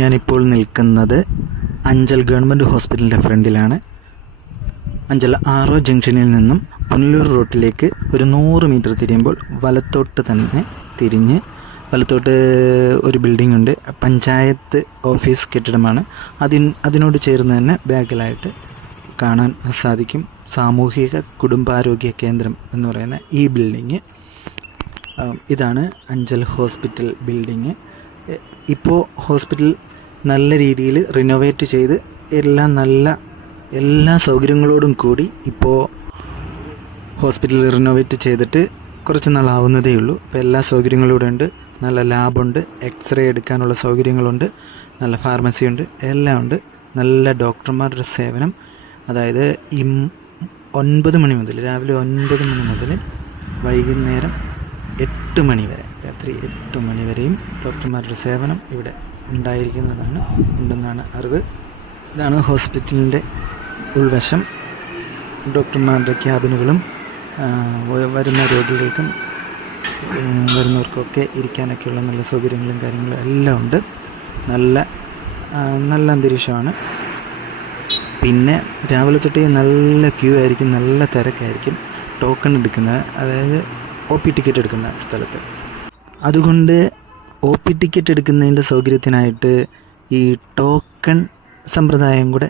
ഞാനിപ്പോൾ നിൽക്കുന്നത് അഞ്ചൽ ഗവൺമെൻറ് ഹോസ്പിറ്റലിൻ്റെ ഫ്രണ്ടിലാണ്. അഞ്ചൽ ആറോ ജംഗ്ഷനിൽ നിന്നും പുനലൂർ റോട്ടിലേക്ക് ഒരു 100 മീറ്റർ തിരിയുമ്പോൾ വലത്തോട്ട് തന്നെ തിരിഞ്ഞ് വലത്തോട്ട് ഒരു ബിൽഡിംഗ് ഉണ്ട്. പഞ്ചായത്ത് ഓഫീസ് കെട്ടിടമാണ്. അതിനോട് ചേർന്ന് തന്നെ ബാക്കിലായിട്ട് കാണാൻ സാധിക്കും സാമൂഹിക കുടുംബാരോഗ്യ കേന്ദ്രം എന്ന് പറയുന്ന ഈ ബിൽഡിങ്. ഇതാണ് അഞ്ചൽ ഹോസ്പിറ്റൽ ബിൽഡിങ്. ഇപ്പോൾ ഹോസ്പിറ്റൽ നല്ല രീതിയിൽ റിനോവേറ്റ് ചെയ്ത് എല്ലാ സൗകര്യങ്ങളോടും കൂടി ഇപ്പോൾ ഹോസ്പിറ്റൽ റിനോവേറ്റ് ചെയ്തിട്ട് കുറച്ച് നാളാവുന്നതേ ഉള്ളൂ. ഇപ്പോൾ എല്ലാ സൗകര്യങ്ങളും ഉണ്ട്. നല്ല ലാബുണ്ട്, എക്സ്റേ എടുക്കാനുള്ള സൗകര്യങ്ങളുണ്ട്, നല്ല ഫാർമസി ഉണ്ട്, എല്ലാം ഉണ്ട്. നല്ല ഡോക്ടർമാരുടെ സേവനം, അതായത് 9 മണി മുതൽ രാവിലെ 9 മണി മുതൽ വൈകുന്നേരം 8 മണി വരെ, രാത്രി 8 മണി വരെയും ഡോക്ടർമാരുടെ സേവനം ഇവിടെ ഉണ്ടെന്നാണ് അറിവ്. ഇതാണ് ഹോസ്പിറ്റലിൻ്റെ ഉൾവശം. ഡോക്ടർമാരുടെ ക്യാബിനുകളും വരുന്ന രോഗികൾക്കും വരുന്നവർക്കൊക്കെ ഇരിക്കാനൊക്കെയുള്ള നല്ല സൗകര്യങ്ങളും കാര്യങ്ങളും എല്ലാം ഉണ്ട്. നല്ല അന്തരീക്ഷമാണ്. പിന്നെ രാവിലെ തൊട്ടേ നല്ല ക്യൂ ആയിരിക്കും, നല്ല തിരക്കായിരിക്കും ടോക്കൺ എടുക്കുന്ന, അതായത് OP ടിക്കറ്റ് എടുക്കുന്ന സ്ഥലത്ത്. അതുകൊണ്ട് OP ടിക്കറ്റ് എടുക്കുന്നതിൻ്റെ സൗകര്യത്തിനായിട്ട് ഈ ടോക്കൺ സമ്പ്രദായം കൂടെ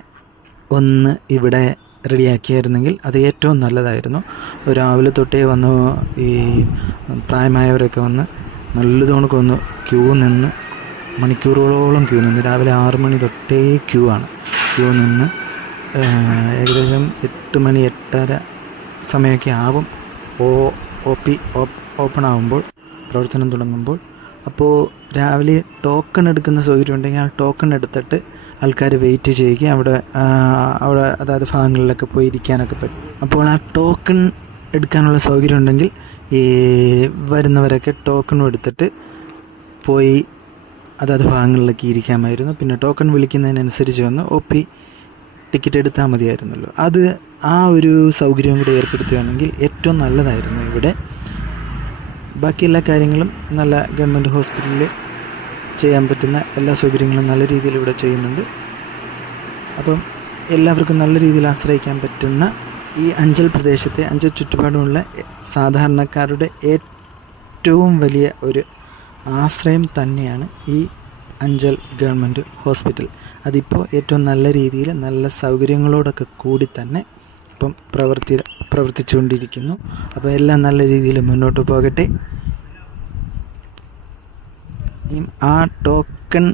ഒന്ന് ഇവിടെ റെഡിയാക്കിയായിരുന്നെങ്കിൽ അത് ഏറ്റവും നല്ലതായിരുന്നു. രാവിലെ തൊട്ടേ വന്ന് ഈ പ്രായമായവരൊക്കെ വന്ന് നല്ലതുകൊണ്ടൊക്കെ വന്ന് ക്യൂ നിന്ന് മണിക്കൂറുകളോളം ക്യൂ നിന്ന്, രാവിലെ 6 മണി തൊട്ടേ ക്യൂ നിന്ന് ഏകദേശം 8 മണി 8:30 സമയമൊക്കെ ആവും OP ഓപ്പൺ ആകുമ്പോൾ, പ്രവർത്തനം തുടങ്ങുമ്പോൾ. അപ്പോൾ രാവിലെ ടോക്കൺ എടുക്കുന്ന സൗകര്യം ഉണ്ടെങ്കിൽ ആ ടോക്കൺ എടുത്തിട്ട് ആൾക്കാർ വെയിറ്റ് ചെയ്യുക. അവിടെ അതായത് ഭാഗങ്ങളിലൊക്കെ പോയി ഇരിക്കാനൊക്കെ പറ്റും. അപ്പോൾ ആ ടോക്കൺ എടുക്കാനുള്ള സൗകര്യം ഉണ്ടെങ്കിൽ ഈ വരുന്നവരൊക്കെ ടോക്കണും എടുത്തിട്ട് പോയി അതായത് ഭാഗങ്ങളിലൊക്കെ ഇരിക്കാമായിരുന്നു. പിന്നെ ടോക്കൺ വിളിക്കുന്നതിനനുസരിച്ച് വന്ന് OP ടിക്കറ്റ് എടുത്താൽ മതിയായിരുന്നല്ലോ. ആ ഒരു സൗകര്യം കൂടി ഏർപ്പെടുത്തുകയാണെങ്കിൽ ഏറ്റവും നല്ലതായിരുന്നു. ഇവിടെ ബാക്കി എല്ലാ കാര്യങ്ങളും നല്ല ഗവൺമെൻറ് ഹോസ്പിറ്റലിൽ ചെയ്യാൻ പറ്റുന്ന എല്ലാ സൗകര്യങ്ങളും നല്ല രീതിയിൽ ഇവിടെ ചെയ്യുന്നുണ്ട്. അപ്പം എല്ലാവർക്കും നല്ല രീതിയിൽ ആശ്രയിക്കാൻ പറ്റുന്ന ഈ അഞ്ചൽ പ്രദേശത്തെ, അഞ്ചൽ ചുറ്റുപാടുമുള്ള സാധാരണക്കാരുടെ ഏറ്റവും വലിയ ഒരു ആശ്രയം തന്നെയാണ് ഈ അഞ്ചൽ ഗവൺമെൻറ് ഹോസ്പിറ്റൽ. അതിപ്പോൾ ഏറ്റവും നല്ല രീതിയിൽ നല്ല സൗകര്യങ്ങളോടൊക്കെ കൂടി തന്നെ ഇപ്പം പ്രവർത്തിച്ചുകൊണ്ടിരിക്കുന്നു. അപ്പോൾ എല്ലാം നല്ല രീതിയിൽ മുന്നോട്ട് പോകട്ടെ. ആ ടോക്കൺ